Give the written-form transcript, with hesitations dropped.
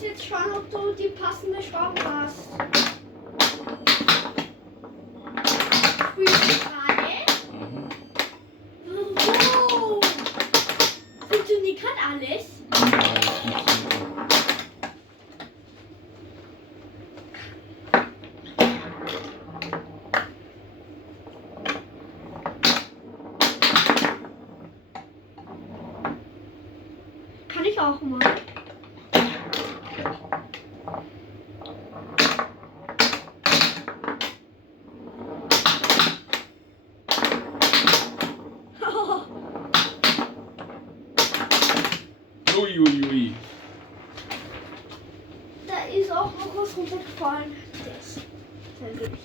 muss jetzt schauen, ob du die passende Schraube hast. Frage. Wow. Funktioniert gerade alles? Kann ich auch mal. Uiuiui. Da ist auch noch was runtergefallen. Das. Sehr gut.